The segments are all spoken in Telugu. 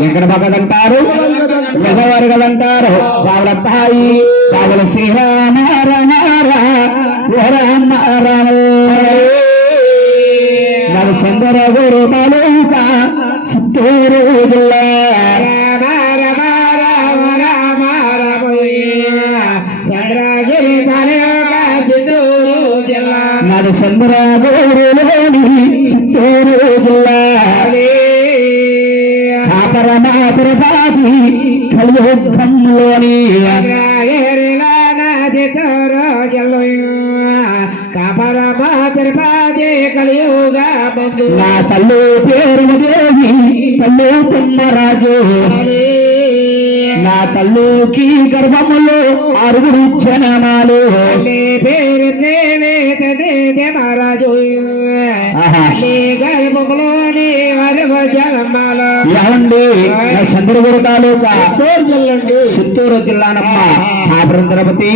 ఎక్కడ పక్కదంటారు వెదవారు కదంటారు వాళ్ళ తాయి వాళ్ళ నరసింహర గురు తాలూకా చిత్తూరు కలియుగంలోని నా తల్లి పేరు దేవి తల్లి తిమ్మరాజు నా తల్లుకి గర్భములో ఆరుగురు జనమాలు పేరు మహారాజు చంద్రగురు తాలూకా? చిత్తూరు జిల్లానమ్మ. కాపురం తిరుపతి.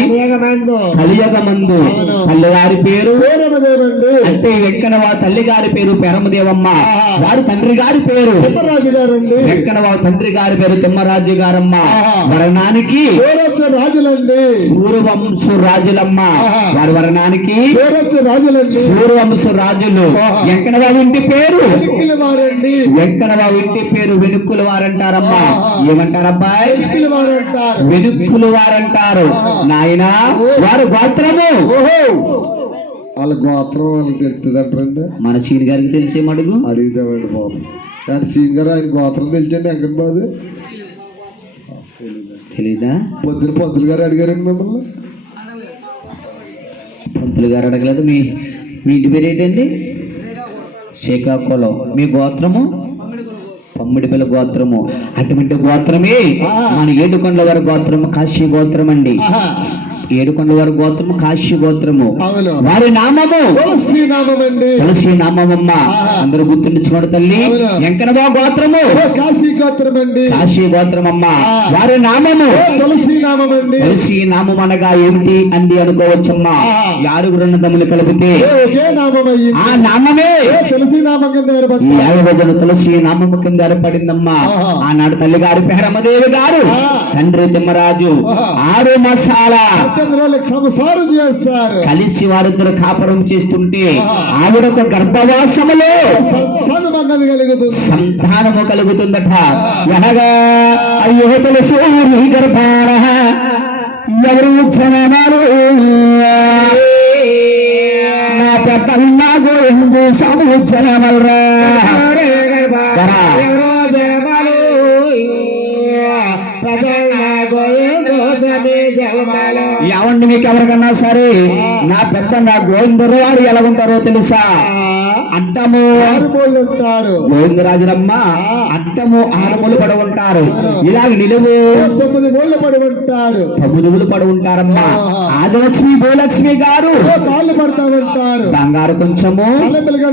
మందు తల్లిగారి పేరు? అంటే ఎక్కన వా తల్లి గారి పేరు పెరమదేవమ్మ. వారి తండ్రి గారి పేరు? తిమ్మరాజు గారండి. ఎక్కన వా తండ్రి గారి పేరు తిమ్మరాజు గారమ్మ. వరణానికి పేరొచ్చ రాజులండి. సూర్యవంశు రాజులమ్మ. వారి వరణానికి పేరొచ్చ రాజులండి. సూర్యవంశు రాజులు. వెంకనబాబు ఇంటి పేరు. వారండి. వెంకనబాబు ఇంటి పేరు వెనుక్కుల వారంటారమ్మా. ఏమంటారబ్బాయ్? వారంటారు. వెనుక్కుల వారంటారు. నాయన వారు గోత్రము. వాళ్ళ గోత్రం వాళ్ళకి తెలుస్తుంది అంటారండి మన సీని గారికి తెలిసే మడుగు. అడుగుతామండి బాబు. కానీ సీన్ గారు ఆయన గోత్రం తెలిసండి వెంకట బాబు తెలీదా? పొద్దున పొద్దులు గారు అడిగారండి మిమ్మల్ని. పంతులు గారు అడగలేదు. మీ మీ ఇంటి పేరు ఏంటండి? శ్రీకాకుళం. మీ గోత్రము? పమ్మిడిపల్లి గోత్రము. అటువంటి గోత్రమే మన ఏడుకొండల వారి గోత్రము కాశీ గోత్రం అండి ఏడుకొండల వారి గోత్రము కాశీ గోత్రము. వారి నామము. తులసి నామమ్మ అందరూ గుర్తుంచుకోండి తల్లి. ఎంకనబా గోత్రము. కాశీ గోత్రం అండి కాశీ గోత్రమమ్మ. వారి నామము. తులసి నామం అండి తులసి నామం అనగా ఏమిటి అండి అనుకోవచ్చమ్మా. ఆ. ఆరుగురు దమ్ములు కలిపితే. ఆ నామమే. తులసి నామం కింద యాగభజన తులసి నామము కింద ఏర్పడిందమ్మా. ఆనాడు తల్లి గారు పేరమ్మదేవి గారు. తండ్రి తిమ్మరాజు. ఆరు మసాలా సంసారం చేస్తారు. కలిసి వారిద్దరు కాపురం చేస్తుంటే. ఆవిడ ఒక గర్భవాసములో సంతానం అన్నది కలుగుతుంది. సంతానము కలుగుతుందట. ఎనగా అయ్యో తెలుసు ఎవరు జననాలు? నా పెద్దన్న గోవిందు సము జనమల్రా? ఏమండి మీకు ఎవరికన్నా సరే నా పెద్ద నా గోవిందరు వారు ఎలా ఉంటారో తెలుసా? అంటము ఆరుమూళ్ళు ఉంటారు గోవిందరాజులమ్మ అంటము ఆరుములు పడి ఉంటారు. ఇలాగ నిలువు తొమ్మిది మూళ్ళు పడి ఉంటారు. తొమ్మిదిములు పడి ఉంటారమ్మా. ఆదిలక్ష్మి భూలక్ష్మి గారు కాళ్ళు పడతా ఉంటారు. బంగారు కొంచెము.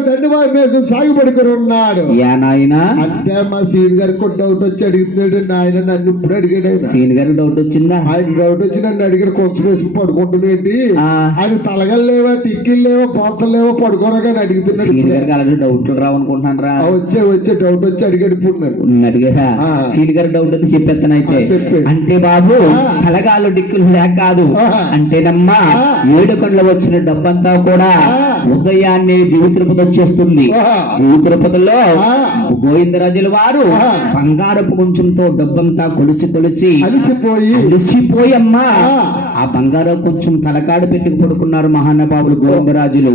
తండ్రి వారి మీద సాగుపడుకుని ఉన్నాడు. నాయన. అంటే మా సీన్ గారికి డౌట్ వచ్చి అడుగుతున్నాడు నాయన నన్ను ఇప్పుడు అడిగాడు సీన్ గారికి డౌట్ వచ్చిందా? ఆయన డౌట్ వచ్చి నన్ను అడిగాడు. కొంచెం వేసి పడుకుంటున్నాఏంటి ఆ. ఆయన తలగలు లేవా టిక్కీలు లేవా పోతలు లేవా పడుకోరా కానీ సీన్ గారికి అలాంటి డౌట్లు రావనుకుంటున్నాను రా వచ్చే వచ్చే డౌట్ వచ్చి అడిగాడు ఇప్పుడు అడిగా ఆ. సీన్ గారి డౌట్ అయితే చెప్పేస్తానైతే ఆ, చెప్పు. అంటే బాబు. కలగాలు డిక్కులు లేక కాదు. అంటేనమ్మా ఆ. ఏడుకొండలు వచ్చిన డబ్బంతా కూడా. ఉదయాన్నే దివి తిరుపతి వచ్చేస్తుంది. దివి తిరుపతిలో. గోవిందరాజుల వారు. బంగారపు కొంచెంతో డబ్బంతా కొలిసి కొలిసి అలిసిపోయి అలసిపోయమ్మా ఆ. బంగారం కొంచెం తలకాడు పెట్టుకు పడుకున్నారు మహానుభావులు గోవిందరాజులు.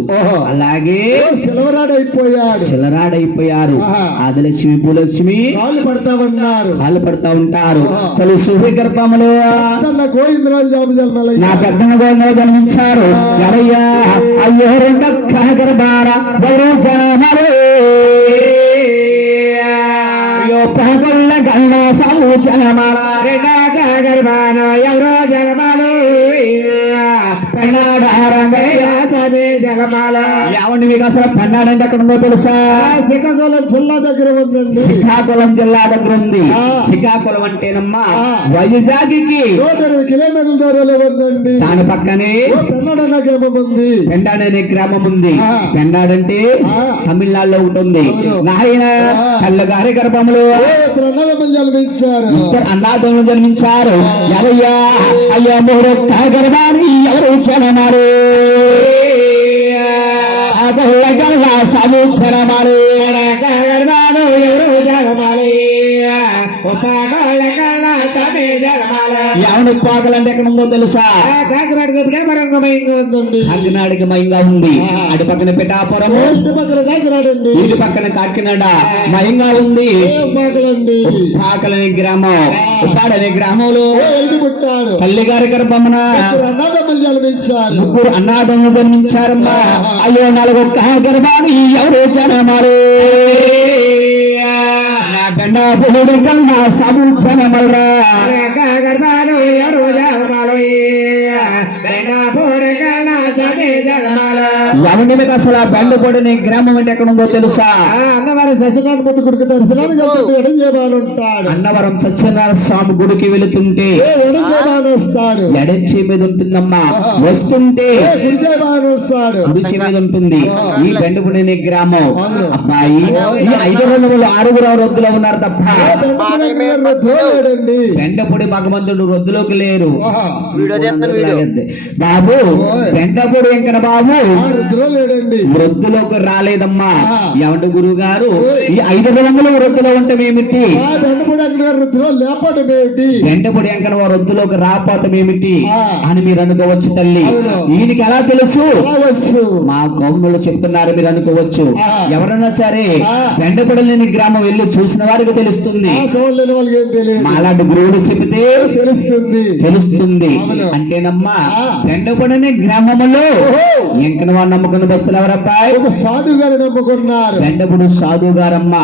అలాగే సిల్వరాడ్ అయిపోయాడు శిలరాడైపోయారు ఆహా. ఆదిలక్ష్మి పూలక్ష్మి కాళ్ళు పడతా ఉన్నారు కాలు పడతా ఉంటారు. తెలుసు గర్భములో గోవిందరాజు నా పెద్దన గోవింద జన్మించారు అయ్యో రెండ గర్భార బరు జనమరు. అయ్యో పగళ్ళ గల్ల సూచనమల గర్భాన ఎవరో జలమాలు జలమాల. ఏమండి మీకు అసలు పన్నాడంటే ఎక్కడ ఉందో తెలుసా? శ్రీకాకుళం జిల్లా దగ్గర ఉందండి. శ్రీకాకుళం జిల్లా దగ్గర ఉంది. శ్రీకాకుళం అంటేనమ్మా ఆ. వైజాగ్కి. నూట ఇరవై కిలోమీటర్ల దూరంలో ఉందండి. దాని పక్కనే ఓ పెన్నడన్న గ్రామం ఉంది. పెండాడు అనే గ్రామం ఉంది. పెండాడంటే ఆ. తమిళనాడులో ఉంటుంది. నాయన ఆ. కళ్ళగారి గర్భములు అన్నదమ్ములు జన్మించారు. జన్మించారు ఎవయ్యా? అయ్యా మూడు గర్భాన్ని ఎవరు జనమారు సమీక్షణమారు గర్భాలు ఎవరు జనమాలి ఎవడి పాకలంటే ఎక్కడ ఉందో తెలుసా? కాకినాడకి మయంగా ఉంది. అటు పక్కన పిఠాపురము ఇంటి పక్కన కాకినాడండి ఇటు పక్కన కాకినాడ మయంగా ఉంది. పాకలని గ్రామం ఉప్పాడని గ్రామంలో తల్లి గారి గర్భమున ముగ్గురు అన్నాదములు జన్మించారమ్మా. అయ్యో నాలుగు గర్భాలు ఎవరు జనమారు నా బెండ పులుడు కన్నా సంవత్సరమల్రా గర్భాలు ఎవరు జన్మాలు బెండాపూడి కన్నా సభే జన్మాలు ఎవరి మీద అసలు ఆ బెండ పొడిని గ్రామం అంటే ఎక్కడ ఉందో తెలుసా? అన్నవారి ఎడం చేయబాను ఉంటాడు. అన్నవరం సత్యనారాయణ స్వామి గుడికి వెళుతుంటే ఏ ఎడం చేయబాను వస్తాడు. ఎడచ్చి మీద ఉంటుందమ్మా. వస్తుంటే కుడిచి మీద ఉంటుంది. ఈ బెండపుడిని గ్రామం. అబ్బాయి ఈ ఐదు వందలు ఆరుగురు రొద్దులో ఉన్నారు తప్ప. బెండపొడి భగవంతుడు రొద్దులోకి లేరు. బాబు బెండపొడి వెంకట బాబు. రుద్రో లేడండి. వృద్ధులోకి రాలేదమ్మా. ఏమంటే గురువు గారు ఈ ఐదు వందలు వృద్ధులో ఉండమేమిటి ఆ దండపూడి అక్కడ రుద్రో లేపడం ఏమిటి వెంటపడి వెంకన వృద్ధులోకి రాపోతం ఏమిటి. అని మీరు అనుకోవచ్చు తల్లి. ఈయనకి ఎలా తెలుసు? మా కౌములు చెప్తున్నారు మీరు అనుకోవచ్చు. ఎవరన్నా సరే. వెంటపడి లేని గ్రామం వెళ్ళి చూసిన వారికి తెలుస్తుంది. మాలాంటి గురువుడు చెబితే తెలుస్తుంది. తెలుస్తుంది. అంటేనమ్మా. వెంటపడని గ్రామములో ఓహో. ఎంకన నమ్ముకున్న బస్తులు ఎవరబ్బాయి ఒక సాధు గారు నమ్ముకున్నారు. వెంటపుడు సాధువు గారమ్మ.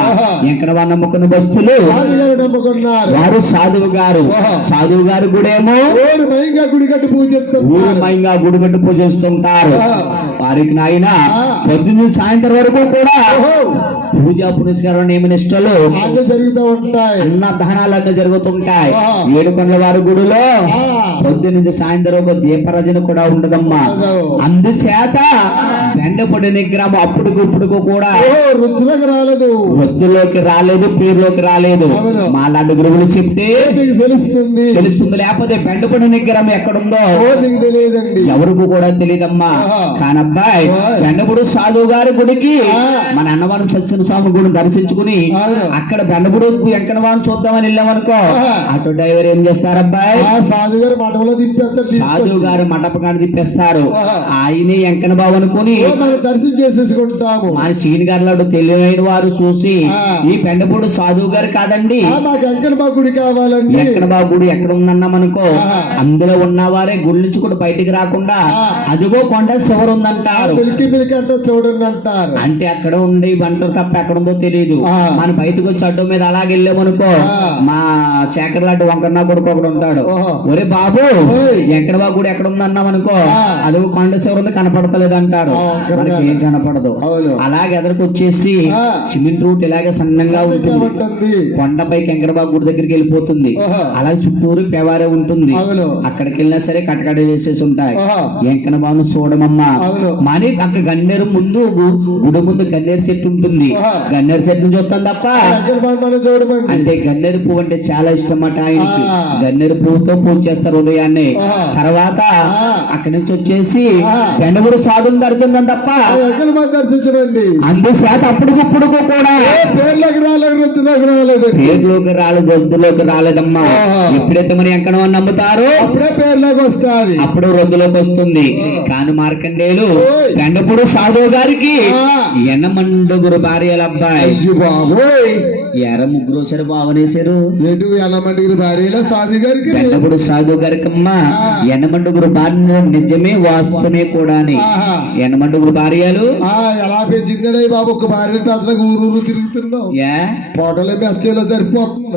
ఎంకన వారు నమ్ముకున్న బస్తులు సాధు గారు నమ్ముకున్నారు. వారు సాధువు గారు. సాధువు గారు గుడేమో? ఓరు మయంగా గుడి కట్టి పూజ ఊరు మయంగా గుడి కట్టు పూజిస్తుంటారు. వారికి నాయన. పొద్దున్న సాయంత్రం వరకు కూడా పూజా పురస్కారం నియమనిష్టలు అన్నీ జరుగుతూ ఉంటాయి అన్న దహనాలన్నీ జరుగుతుంటాయి. ఏడుకొండల వారి గుడిలో. పొద్దు నుంచి సాయంత్రం ఒక దీపరజన కూడా ఉండదమ్మా ఉండదు. అందుచేత బెండపొడి నిగ్రహం అప్పుడుకు ఇప్పుడుకు కూడా రాలేదు వృద్ధులోకి రాలేదు పేరులోకి రాలేదు. మా లాంటి గురువులు చెప్తే తెలుస్తుంది తెలుస్తుంది లేకపోతే బెండపొడి నిగ్రహం ఎక్కడుందో తెలియదండి ఎవరికి కూడా తెలియదమ్మా ఆహా. ఓయ్. బెండపుడు సాధువు గారి గుడికి. మన అన్నవరం సత్యన స్వామి గుడిని దర్శించుకుని. అక్కడ బెండపుడు ఎంకనవాన్ని చూద్దామని వెళ్ళామనుకో. ఆటో డ్రైవర్ ఏం చేస్తారబ్బాయ్ ఆ సాధు గారు మఠంలో సాధువు గారు మండపకాన్ని తిప్పేస్తారు. ఆయనే ఎంకన బాబు అనుకుని దర్శనం చేసేసుకుంటాము మన సీని గారిలో తెలియని వారు చూసి. ఈ బెండపూడి సాధువు గారు కాదండి మాకు వెంకటబాబు గుడి కావాలండి ఎక్కడ బాబు గుడి ఎక్కడ ఉందన్నామనుకో ఆహా. అందులో ఉన్నవారే గుడి నుంచి కూడా బయటికి రాకుండా. అదిగో కొండ శివరు మిల్కి మిల్కి అంటే చూడండి అంటారు అంటే అక్కడ ఉండి వంటలు తప్ప ఎక్కడ ఉందో తెలియదు. మన బయటకు వచ్చి అడ్డు మీద అలాగే వెళ్ళామనుకో. మా శేఖర్ లాంటి వంకన్న కొడుకు ఒకడు ఉంటాడు. ఒరే బాబు. ఎక్కడ బాబు గుడి ఎక్కడ ఉందన్నాం అనుకో. అది కొండ శివరు ఉంది కనపడతలేదు మనకి ఏం కనపడదు. అలాగే ఎదరికి వచ్చేసి. సిమెంట్ రూట్ ఇలాగే సన్నంగా ఉంటుంది కొండపైకి వెంకటబాబు గుడి దగ్గరికి వెళ్ళిపోతుంది. అలాగే చుట్టూరు పెవారే ఉంటుంది. అక్కడికి వెళ్ళినా సరే కటకట వేసేసి ఉంటాయి బాబు చూడమమ్మా మరి అక్కడ గన్నేరు ముందు గుడి ముందు గన్నేరు చెట్టు ఉంటుంది. గన్నేరు చెట్టు చూస్తాం తప్ప. మనం అంటే గన్నేరు పువ్వు అంటే చాలా ఇష్టం అట ఆయనకి. గన్నేరు పువ్వుతో పూజ చేస్తారు ఉదయాన్నే. తర్వాత. అక్కడి నుంచి వచ్చేసి. బెండగుడు సాధుని దర్శనం తప్ప. దర్శించమండి? అందుచేత అప్పటికప్పుడు కూడా. పేర్లకు రాలేదు రుద్దులోకి రాలేదు. పేరులోకి రాలేదు రొద్దులోకి రాలేదమ్మా. ఎప్పుడైతే మరి ఎక్కడ నమ్ముతారో? అప్పుడే పేర్లోకి వస్తుంది. అప్పుడు రొద్దులోకి వస్తుంది. కాను మార్కండేయులు రెండప్పుడు సాధువు గారికి. ఎనమండుగురు భార్యల అబ్బాయి బాబోయ్. ఎర ముగ్గురు సరే బావనేశారు. ఎటు ఎనమంటికి భార్యలో? సాధు గారికి? రెండప్పుడు సాధువు గారికి అమ్మ. ఎనమండుగురు భార్య నిజమే వాస్తవమే కూడా. ఎనమండుగురు భార్యలు? ఆ ఎలా పెంచిందడే బాబు? ఒక భార్య పెద్దలకు ఊరూరు తిరుగుతున్నావు. ఏ? ఫోటోలో మెచ్చేలో సరిపోతుంది.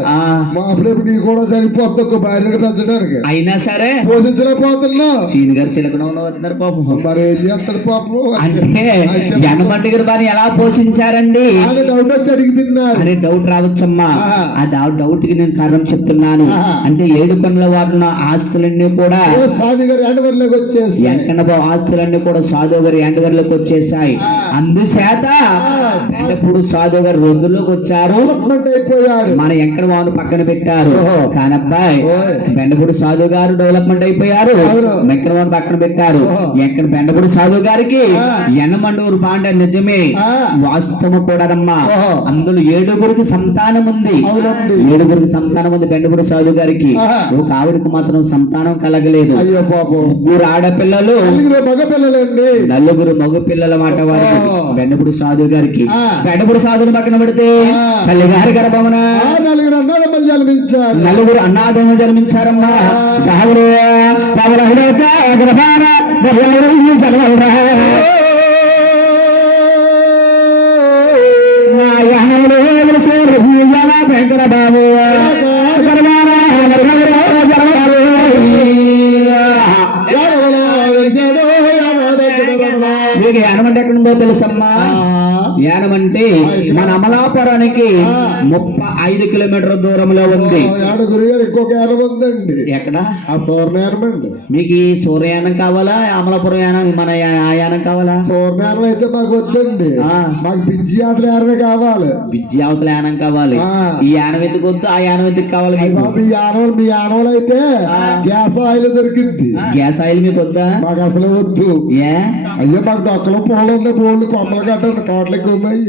మాపులు నీ కూడా సరిపోతుంది ఒక భార్యను పెంచడానికి. అయినా సరే. పోషించలేకపోతున్నావు. సీన్ గారు చిలకడం వస్తున్నారు పాపం మరి ఏం అంటే గారు ఎలా పోషించారండి? అనే డౌట్ రావచ్చమ్మా. ఆ. డౌట్కి నేను కారణం చెప్తున్నాను. అంటే ఏడు కొండల వారిన ఆస్తులన్నీ కూడా వెంకన్న ఆస్తులన్నీ కూడా సాధు గారి ఎండవర్లోకి వచ్చేసాయి. అందుచేత ఇప్పుడు సాధు గారు రోజుల్లోకి వచ్చారు. మన వెంకట బాబుని పక్కన పెట్టారు. కానబ్బాయ్. బెండపూడి సాధు గారు డెవలప్మెంట్ అయిపోయారు. వెంకట బాబుని పక్కన పెట్టారు. ఎక్కడ బెండపూడి సాధు గారికి ఆ. ఎన్నమండూరు బాండ నిజమే. వాస్తవం కూడానమ్మా. అందులో ఏడుగురికి సంతానం ఉంది. ఏడుగురికి సంతానం ఉంది బెండపూడి సాధు గారికి. ఒక ఆవిడకి మాత్రం సంతానం కలగలేదు. ముగ్గురు ఆడపిల్లలు. నలుగురు మగ పిల్లలండి నలుగురు మగ పిల్లల మాట వారికి. బెండపూడి సాధు గారికి. బెండపూడి సాధుని పక్కన పెడితే. తల్లి గారి గర్భమున నలుగురు అన్నదమ్మలు జన్మించారు. నలుగురు అన్నాదము జన్మించారమ్మా. గర్భాన బాబు. మీకు యానమంటే ఎక్కడ ఉందో తెలుసమ్మా యానమంటే మన అమలాపురానికి ముప్పై ఐదు కిలోమీటర్ దూరంలో ఉంది. ఏడుగురు గారు ఇంకొక యానం ఉందండి. ఎక్కడ? ఆ సూర్యయానం అండి. మీకు ఈ సూర్యయానం కావాలా? అమలాపురం యానం మన యా- ఆ యానం కావాలా? సూర్యయానం అయితే మాకు వద్దండి. మాకు పిచ్చి యాత్ర యానమే కావాలి. విద్యావతల యానం కావాలి. ఈ యానం ఎందుకు వద్దు? ఆ యానం ఎందుకు కావాలి ఈ యానం మీ యానంలో అయితే గ్యాస్ ఆయిల్ దొరికింది గ్యాస్ ఆయిల్ మీకు వద్దా? మాకు అసలు వద్దు. ఏ? అయ్యో మాకు డొక్కలు పూలు ఉంది. పూలు కొమ్మలు కట్టండి తోటలు ఎక్కువ ఉన్నాయి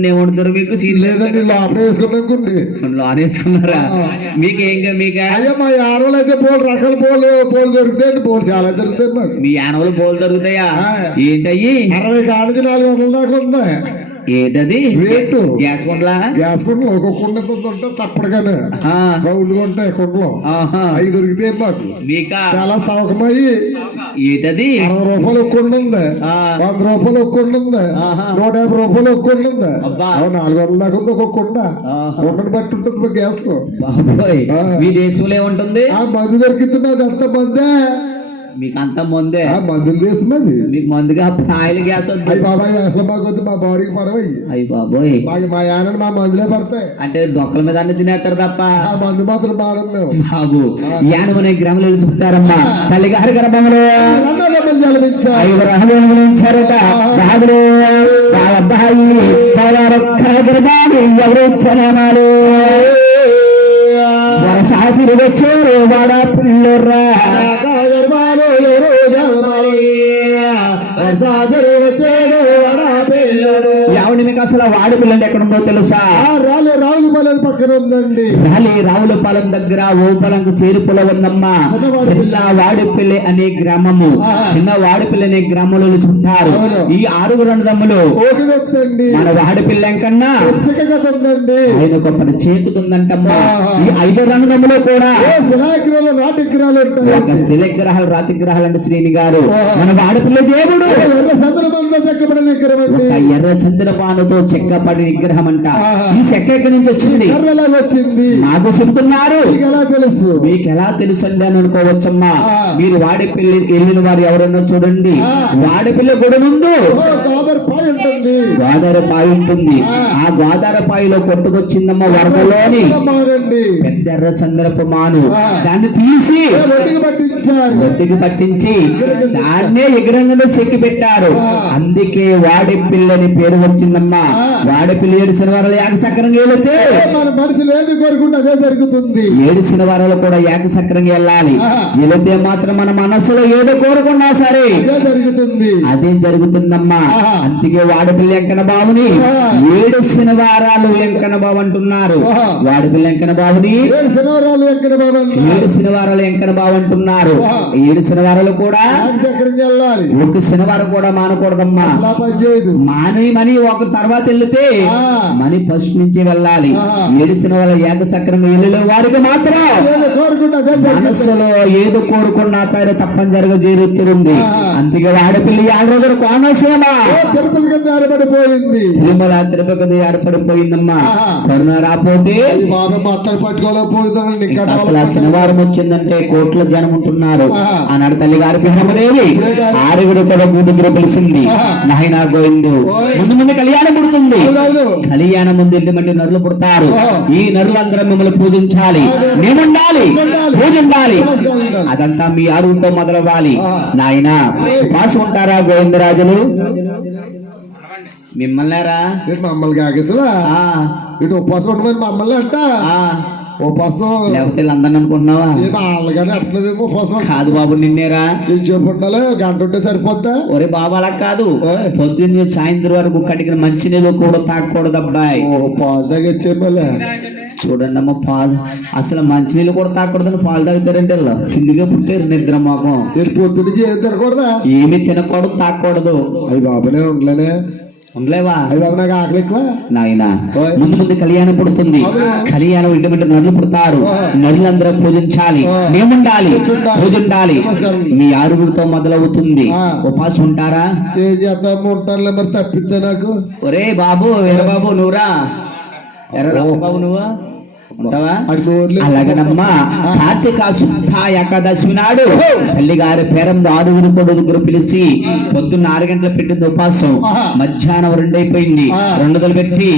పొద్దున్న ఏమంటారు మీకు లోన్ వేసుకున్నారా మీకు ఏం కా- మీకు అయ్యో మా యానంలో అయితే పూలు రకాల పూలు పూలు దొరుకుతాయండి పూలు చాలా దొరుకుతాయి మీ యానవలు పోలు దొరుకుతాయా. ఏంటయ్యి? అరవై కాడికి నాలుగు వందల దాకా ఉంది ఏంటది? Rate gas కొండలా? గ్యాస్ కుండలు ఒక కుండ ఉంటే తప్పడుగానే. ఆ. రౌండ్ ఉంటాయి కుండలు. అవి దొరికితే మాకు? చాలా సౌకమయ్యి ఏంటది? అరవై రూపాయలు ఒక కుండ ఉంది. వంద రూపాయలు ఒక కుండ ఉంది. నూట యాభై రూపాయలు ఒక కుండ ఉంది. నాలుగు వందల దాకా ఉంది ఒక కుండ. కుండను బట్టి ఉంటుంది మా గ్యాస్. మీ దేశంలో ఏముంటుంది? ఆ మందు దొరికింది మాది అంత మందే. మీకు అంత ముందే మందుల అది మీకు ముందుగా ఆయిల్ గ్యాస్ వద్దు. అయ్యి బాబాయ్ అసలు మాకు వద్దు మా బాడీకి పడవయ్యి అయ్యి బాబోయ్. మా యానని మా మందులే పడతాయి. అంటే డొక్కల మీద అన్ని తినేస్తారు తప్ప. ఆ మందు మాత్రం బాగా మేము. బాబు యానమనే గ్రామంలో వెలిసిపుట్టారమ్మా తల్లి గారి గర్భంలో ఐదు అబ్బాయి పదహారొక్క గర్భాలు ఎవరు చలనాలు వరసాతులు వచ్చారు వాడ పిల్లరా? సాదరు వచ్చాడు అడా పిల్లడు ఎవడి మీకు అసలు వాడి పిల్లండి ఎక్కడ ఉందో తెలుసా? ఆ రాళ్ళు రావుల పల్లెల పక్కన ఉందండి. రాలి రావులపాలెం దగ్గర ఓపలంకు సేరుపుల ఉందమ్మా. చిన్న వాడిపల్లి అనే గ్రామము. చిన్న వాడిపల్లి అనే గ్రామంలో ఉంటారు. ఈ ఆరుగురు అన్నదమ్ములు. మన వాడిపిల్ల కన్నా ఆయన ఒక ఆహా. ఈ ఐదు రణదములు కూడా. శిలాగ్రాలు నాటిగ్రాలు ఉంటాయి ఒక శిలగ్రహాలు రాతి గ్రహాలు అంటే శ్రీని గారు. మన వాడిపిల్ల దేవుడు. ఎర్ర సందర్భంతో చెక్కబడిన విగ్రహం అండి చంద్రపానుతో చెక్కపడి విగ్రహం అంట. ఈ చెక్క ఎక్కడి నుంచి వచ్చింది? వచ్చింది. నాకు చెబుతున్నారు మీకు ఎలా తెలుసు? మీకు ఎలా తెలుసండి అని అనుకోవచ్చమ్మా. మీరు వాడిపల్లి వెళ్ళిన వారు ఎవరన్నా చూడండి. ఆ. వాడిపల్లి గుడి ముందు గోదావరి పాయ ఉంటుంది. ఆ. గోదావరి పాయిలో కొట్టుకొచ్చిందమ్మ వరదలోని పెద్ద ఎర్ర చంద్రపు మాను. దాన్ని తీసి ఒడ్డుకి పట్టించి దాన్నే ఎగిరంగా చెక్కి పెట్టారు. అందుకే వాడి పిల్లని పేరు వచ్చిందమ్మా. ఆ. వాడి పిల్ల ఏడు శనివారాలు ఏక సక్రంగా వెళితే మన మనసులో ఏది కోరుకుంటే అదే జరుగుతుంది. ఏడు శనివారాలు కూడా ఏక సక్రంగా వెళ్ళాలి. వెళితే మాత్రం మన మనసులో ఏదో కోరుకున్నా సరే అదే జరుగుతుంది. అదే జరుగుతుందమ్మా. అందుకే వాడిపిల్లి వెంకన్న బాబుని ఆ. ఏడు శనివారాలు వెంకన్న బాబు అంటున్నారు. వాడిపిల్లి వెంకన్న బాబుని ఏడు శనివారాలు ఎక్కడ బాబు ఏడు శనివారాలు వెంకన్న బాబు అంటున్నారు. ఏడు శనివారాలు కూడా ఒక శనివారం కూడా మానకూడదమ్మా. అలా పని చేయదు. మాని మని ఒక తర్వాత వెళ్తే. మని ఫస్ట్ నుంచి వెళ్ళాలి. ఏడిసిన వాళ్ళ ఏక సక్రంగా ఇల్లు వారికి మాత్రం ఏదో కోరుకున్నా సరే తప్పనిసరిగా జరుగుతుంది. అందుకే ఆడపిల్లి ఆరు రోజులు కోనసీమ. తిరుపతి కింద ఆరబడిపోయింది తిరుమల తిరుపతి ఏర్పడిపోయిందమ్మా. కరుణ రాపోతే అసలు శనివారం వచ్చిందంటే కోట్ల జనం ఉంటున్నారు. ఆనాడు తల్లి గారి పిహమదేవి ఆరుగురు కూడా కూతురు పిలిచింది. నాయనా గోవిందు. ముందు ముందు కళ్యాణం పుడుతుంది. కళ్యాణం ముందు ఇంటి నరులు పుడతారు? ఈ నరులందరం మిమ్మల్ని పూజించాలి. మేముండాలి. పూజ ఉండాలి అదంతా మీ ఆరుగురితో మొదలవ్వాలి. నాయన ఉపాసం ఉంటారా గోవిందరాజులు? మిమ్మల్నేరా? ఏంటి మమ్మల్ని కాకేసలా ఆ, ఇటు ఉపవాసం ఉండమని మమ్మల్ని అంట. ఆ, ఉపవాసం లేకపోతే వీళ్ళందరిని అనుకుంటున్నావా? ఏ వాళ్ళగానే అట్లేదేమో ఉపవాసం కాదు బాబు నిన్నేరా? ఏం చెప్పు ఉండాలి గంట ఉంటే సరిపోద్దా? ఒరే బాబు అలా కాదు. పొద్దున్న సాయంత్రం వరకు కడిగిన మంచినీళ్ళు కూడా తాగకూడదు అబ్బాయి. ఓ పాలు తాగొచ్చే మళ్ళీ చూడండి అమ్మ పాలు. అసలు మంచినీళ్ళు కూడా తాగకూడదని పాలు తాగుతారంటే వీళ్ళు. తిండిగా పుట్టారు నిద్ర మాకు. నేను పొద్దున్న ఏం తినకూడదా? ఏమి తినకూడదు తాగకూడదు. అయ్యి బాబు నేను ఉండలేనే. ఉండలేవా? నాయన. ముందు ముందు కళ్యాణం పుడుతుంది. కళ్యాణం ఇంటి ఇంటి నరులు పుడతారు. నరులందరూ పూజించాలి. మేముండాలి. పూజ ఉండాలి మీ ఆరుగురితో మొదలవుతుంది. ఉపాసం ఉంటారా? తప్పిద్దా నాకు. ఒరే బాబు ఎర్ర బాబు నువ్వురా ఎర్ర బాబు నువ్వు? అలాగనమ్మా కార్తీక శుద్ధ ఏకాదశి నాడు తల్లి గారి పేరంలో ఆరుగురు కొడుగురు పిలిచి పొద్దున్న ఆరు గంటల పెట్టింది ఉపాసం. మధ్యాహ్నం రెండు అయిపోయింది రెండు వందలు పెట్టి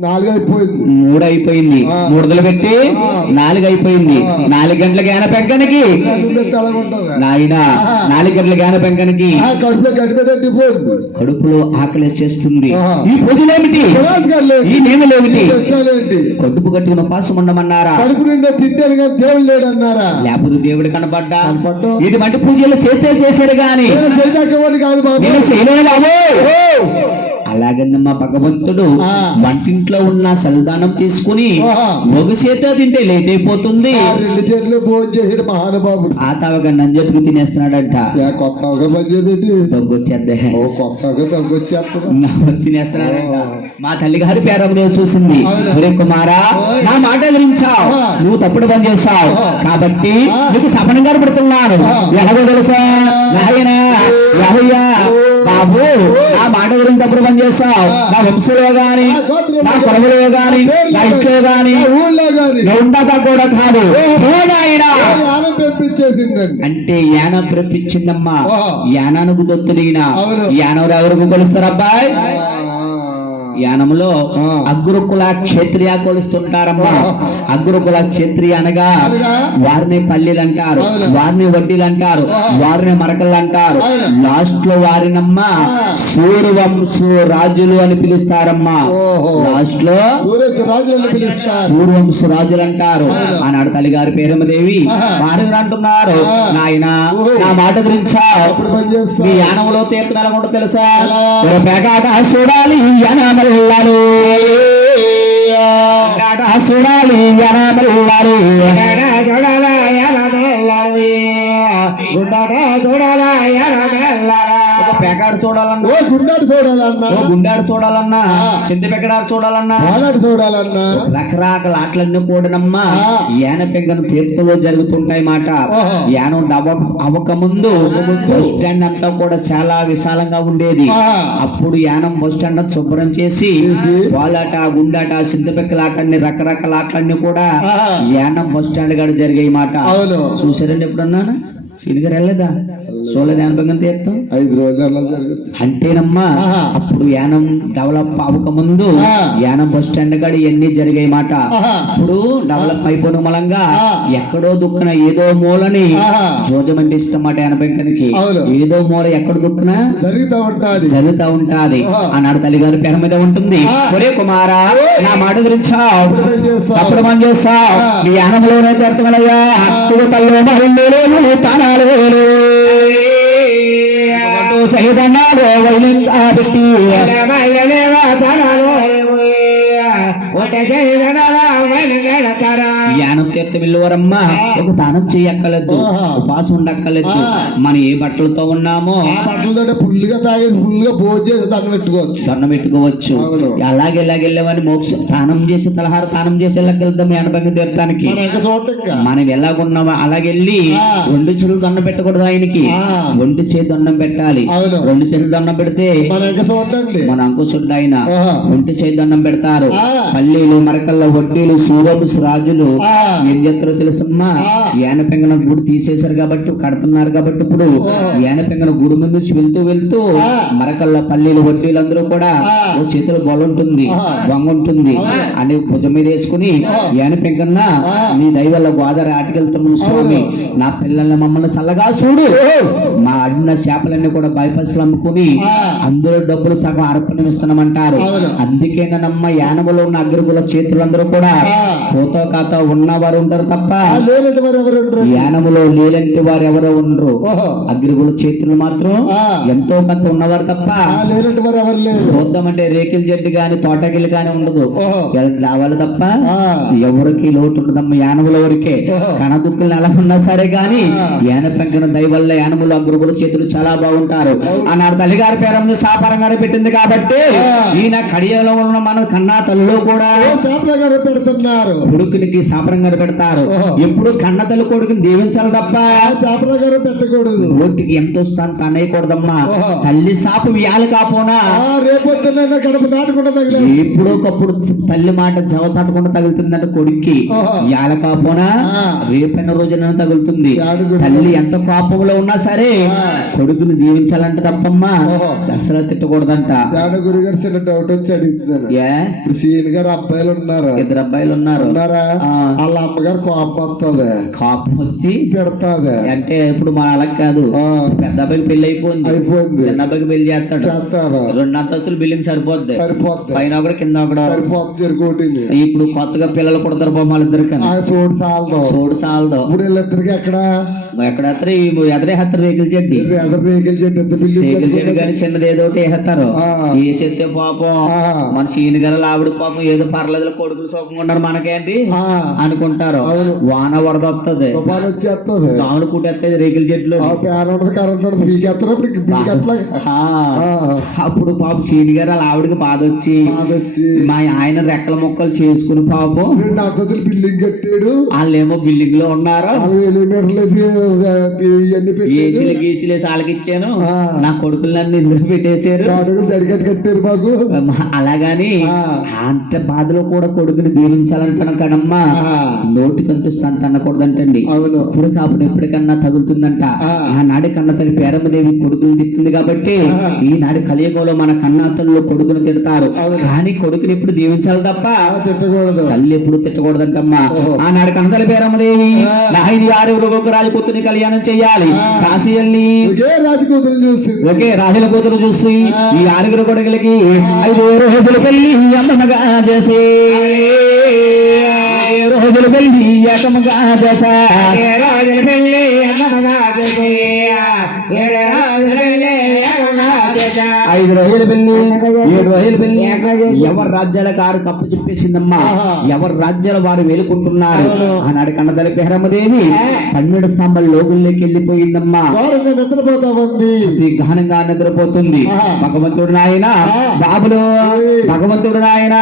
నాలుగు అయిపోయింది మూడు అయిపోయింది మూడు వందలు పెట్టి నాలుగు అయిపోయింది నాలుగు గంటల జ్ఞాన పెంకనికి. నాయన నాలుగు గంటల జ్ఞాన పెంకనికి. కడుపులో ఆకలి చేస్తుంది. ఈ పూజలేమిటి ఈ నియమలేమిటి? కష్టాలేంటి కడుపు కట్టుకుని ఉపాసం ఉండమన్నారా? కడుపు నిండా కానీ దేవుడు లేడు అన్నారా లేకపోతే దేవుడు కనపడ్డా. ఇటువంటి పూజలు చేస్తే గాని కాదు బాబు. అలాగన్నమ్మా భగవంతుడు ఆ. వంటింట్లో ఉన్న సల్దానం తీసుకుని. ఒక చేత తింటే లేట్ అయిపోతుంది ఆ రెండు చేతులు భోజనం చేసాడు మహానుభావుడు. ఆతావగా నంజట్టుకు తినేస్తున్నాడంట. యా కొత్తగా తగ్గొచ్చేద్దే. తినేస్తున్నాడంట. మా తల్లి గారి పేరమ్మదేవి చూసింది. కుమారా నా మాట ఎదిరించావు ఆ. నువ్వు తప్పుడు పని చేస్తావు ఆ. కాబట్టి ఆ. నీకు సపనంగా పెడుతున్నాను ఆ. ఎలాగో తెలుసా బాబు నా మాట గురించి తప్పుడు పని చేస్తావు. నా వంశంలో గాని నా కొలములో గాని నా ఇంట్లో గాని ఉండగా కూడా కాదు. అంటే యానం ప్రేపించిందమ్మా. యానానికి దొత్తుడిగిన. యానం ఎవరికి కొలుస్తారు అబ్బాయి? యానంలో. అగ్రకుల క్షత్రియ కొలుస్తుంటారమ్మా. అగ్రకుల క్షత్రియ అనగా? వారిని పల్లీలు అంటారు. వారిని వడ్డీలు అంటారు. వారిని మరకలు అంటారు. లాస్ట్లో వారినమ్మా. సూర్యవంశు రాజులు అని పిలుస్తారమ్మా. లాస్ట్లో సూర్య రాజులను పిలుస్తారు పూర్వంశు రాజులు అంటారు. ఆనాడు తల్లిగారి పేరమ్మదేవి ఆహా. వారిని అంటున్నారు. నాయన. నా మాట గురించా మీ యానంలో తీర్థం ఎలా తెలుసా చూడాలి యానమల్లాలు చూడాలి యానమల్లాలు గుడ్డట చూడాల ఎనమెల్లాలి. గుడ్డట చూడాల ఎనమెల్లాలి. ఒక పేకాట చూడాలన్నా ఓ గుండాడు చూడాలన్నా ఓ గుండాడు చూడాలన్నా. సింధి పెక్కడాడు చూడాలన్నా చూడాలన్నా రకరకాల ఆటలన్నీ కూడానమ్మా. యాన పెంకను తీర్థంలో జరుగుతుంటాయి మాట. యానం డవ అవ్వక ముందు బస్ స్టాండ్ అంతా కూడా చాలా విశాలంగా ఉండేది. అప్పుడు యానం బస్ స్టాండ్ శుభ్రం చేసి. వాళ్ళాట గుండాట సింతపెక్కల ఆట అన్ని రకరకాల ఆటలన్నీ కూడా. యానం బస్ స్టాండ్ కాడ జరిగాయి మాట. చూసారండి ఎప్పుడన్నా సీనిగారు వెళ్ళలేదా యాన పెంకను తీర్థం ఐదు రోజులు అలా జరుగుతుంది అంటేనమ్మా. అప్పుడు యానం డెవలప్ అవ్వక ముందు. యానం బస్ స్టాండ్ కాడ ఇవన్నీ జరిగాయి మాట. ఇప్పుడు డెవలప్ అయిపోయిన మూలంగా. ఎక్కడో దుక్కున ఏదో మూలని ఆహా. జోజం అంటే ఇష్టం మాట యానబెంకనికి అవును. ఏదో మూల ఎక్కడ దుక్కున జరుగుతూ ఉంటాది జరుగుతా ఉంటాది. ఆనాడు తల్లిగారి పేరు మీద ఉంటుంది. ఒరే కుమారా నా మాట గురించావు అప్పుడు పని చేస్తావు. నీ యానంలోనే తీర్థమలయ్యా తల్లు తానాలు సహితన్నాడు వైలించాబెట్టి ఎలమయ్యలేవ తనలో ఒంటె చేదనల జ్ఞానం తీర్థం వెళ్ళేవారమ్మా ఒక దానం చేయక్కర్లేదు ఆహా. ఉపాసం ఉండక్కర్లేదు ఆ. మనం ఏ బట్టలతో ఉన్నామో ఆ బట్టలతో ఫుల్గా తాగేసి ఫుల్గా భోజనం చేసి దండం పెట్టుకోవచ్చు దండం పెట్టుకోవచ్చు. అలాగే ఇలాగెళ్ళామని మోక్ష స్నానం చేసి తలహార స్నానం చేసి వెళ్ళకెళ్తాం ఎనభై తీర్థానికి మనం ఎలాగున్నామో అలాగెళ్ళి. రెండు చెరువు దండం పెట్టకూడదు ఆయనకి. ఒంటి చేతి దండం పెట్టాలి. రెండు చెరువు దండం పెడితే మనం అంకుశుద్ధ ఆయన. ఒంటి చేతి దండం పెడతారు. పల్లీలు మరకల్ల వడ్డీలు సూరలు రాజులు. ఏం చేస్తారో తెలుసమ్మా ఆ. ఏనపెంగన గుడి తీసేశారు కాబట్టి కడుతున్నారు కాబట్టి ఇప్పుడు ఏనపెంగన గుడి ముందు వెళ్తూ వెళ్తూ. మరకల్ల పల్లీలు వడ్డీలు అందరూ కూడా. ఓ చేతిలో బొల ఉంటుంది ఆ. బొంగ ఉంటుంది అని భుజం మీద వేసుకుని ఏనపెంకన్న ఆ. నీ దైవల్ల గోదావరి ఆటకెళ్తున్నాం స్వామి నా పిల్లల్ని మమ్మల్ని చల్లగా చూడు మా అడిన చేపలన్నీ కూడా బైపాస్లు అమ్ముకుని ఆ. అందులో డబ్బులు సగం అర్పణ ఇస్తామంటారు అవును. అందుకేనమ్మ యానములో ఉన్న అగ్రకుల చేతులందరూ కూడా. కోతో కాతో ఉన్నవారు ఉంటారు తప్ప ఎవరు ఉండరు యానములో వారు ఎవరో ఉండరు ఓహో అగ్రకుల చేతులు మాత్రం. ఎంతో కొంత ఉన్నవారు తప్ప ఆ లేనట్టు మరి ఎవరు లేదు చూద్దామంటే రేకిల చెట్టు గాని తోటకిల్లు గాని ఉండదు రావాలి తప్ప. ఎవరికి లోటు ఉండదమ్మ యానముల వరకే. కనదుక్కులు ఎలా ఉన్నా సరే గాని. యాన పెంకన దయవల్ల యానములు అగ్రగుల చేతులు చాలా బాగుంటారు అన్నారు తల్లిగారి పేరు సాపరంగా పెట్టింది కాబట్టి. ఈయన కడియలో ఉన్న మన కన్నా తల్లిలో కూడా గారు పెడుతున్నారు కొడుకునికి సాపరంగా పెడతారు ఓహో. ఎప్పుడు కన్న తల్లి కొడుకుని దీవించాలి తప్ప శాపల గారు పెట్టకూడదు ఓటికి ఎంత వస్తాను తనేయకూడదమ్మా. తల్లి సాపు వ్యాలు కాపోనా రేపొద్దున గడప దాటకుండా తగిలేదు ఎప్పుడోకప్పుడు తల్లి మాట జవ తట్టకుండా తగులుతుందంటే కొడుక్కి ఓహో. యాల కాపోనా. రేపైన రోజున తగులుతుంది. తల్లి ఎంత కోపంలో ఉన్నా సరే. కొడుకుని దీవించాలంట తప్పమ్మా. అసలు తిట్టకూడదంట గురుగారు చిన్న డౌట్ వచ్చి అడుగుతున్నాను ఏ ఇప్పుడు సీన్ గారు అబ్బాయిలు ఉన్నారా ఇద్దరు అబ్బాయిలు ఉన్నారు ఉన్నారా. వాళ్ళ అమ్మగారు కోపం వస్తుంది కోపం వచ్చి తిడతాది. అంటే ఇప్పుడు మన అలా కాదు. పెద్ద అబ్బాయికి పెళ్ళి అయిపోయింది. అయిపోయింది. చిన్న అబ్బాయికి పెళ్ళి చేస్తాడు. చేస్తారు. రెండు అంతస్తులు బిల్డింగ్ సరిపోద్ది. సరిపోద్ది. పైన ఒకటి కింద ఒకడు. సరిపోద్ది ఇప్పుడు కొత్తగా పిల్లలు పుడతారు బొమ్మలు ఇద్దరికి ఆ చూడు సాలదు. చూడు సాలదు. ఇప్పుడు వీళ్ళిద్దరికి ఎక్కడ? ఎక్కడ ఎత్తరు? ఎదరే హత్తరు రేకుల చెట్టు? కట్టుకున్నది. కానీ చిన్నది ఏదో ఒకటి వేసేస్తారు ఆ. వేసేస్తే పాపం. మన సీని గారు ఆవిడ పాపం ఏదో పర్లేదు కొడుకులు ఉన్నారు మనకేంటి? అనుకుంటారు. వాన వరద వస్తుంది దోమలు కుట్టేస్తుంది రేకుల చెట్లు అప్పుడు పాపం సీని గారు వాళ్ళ ఆవిడకి బాధ వచ్చి మా ఆయన రెక్కల మొక్కలు చేసుకుని పాపం బిల్డింగ్ కట్టాడు. వాళ్ళేమో బిల్డింగ్లో ఉన్నారు ఏసీలు ఆ. నా కొడుకులు నన్ను ఇందులో పెట్టేశారు కట్టారు మాకు అలాగాని. అంత బాధలో కూడా కొడుకుని దీవించాలంటాను కదమ్మా నోటికంత స్థానం అనకూడదంటండి ఇప్పుడు కాపుడు ఎప్పటికన్నా తగులుతుందంట ఆ. ఆనాడు కన్న తల్లి పేరమ్మదేవి కొడుకుని తిట్టింది కాబట్టి. ఈనాడు కలియుగంలో మన కన్నా తల్లు కొడుకుని తిడతారు. కానీ కొడుకుని ఎప్పుడు దీవించాలి తప్ప తిట్టకూడదు తల్లి ఎప్పుడు తిట్టకూడదంటమ్మా. ఆనాడు కన్నతల్లి పేరమ్మదేవి. నాయని వారి ఒక రాజపుత్రుని కళ్యాణం చెయ్యాలి ఆ. కాశీ వెళ్ళి ఒకే రాజుల కూతురు చూసి. ఈ ఆరుగురు కొడుకులకి ఐదు రోజులు పెళ్ళి అమ్మగా చేసి. రోజులు పెళ్ళి ఏకముగా చేసా. రోజుల పెళ్ళి అన్నమగా చేసి. ఐదు రోజులు పెళ్ళి ఏడు రోజులు పెళ్ళి ఎవరి రాజ్యాల కారు కప్పు చెప్పేసిందమ్మా. ఎవరి రాజ్యాల వారు వేలుకుంటున్నారు. ఆనాడు కన్నదల పేరమ్మదేవి పన్నెండు స్తంభాల లోగుల్లోకి వెళ్ళిపోయిందమ్మా ఘోరంగా నిద్రపోతా ఉంది అతి గహనంగా నిద్రపోతుంది. భగవంతుడు నాయన. బాబులు. భగవంతుడు నాయన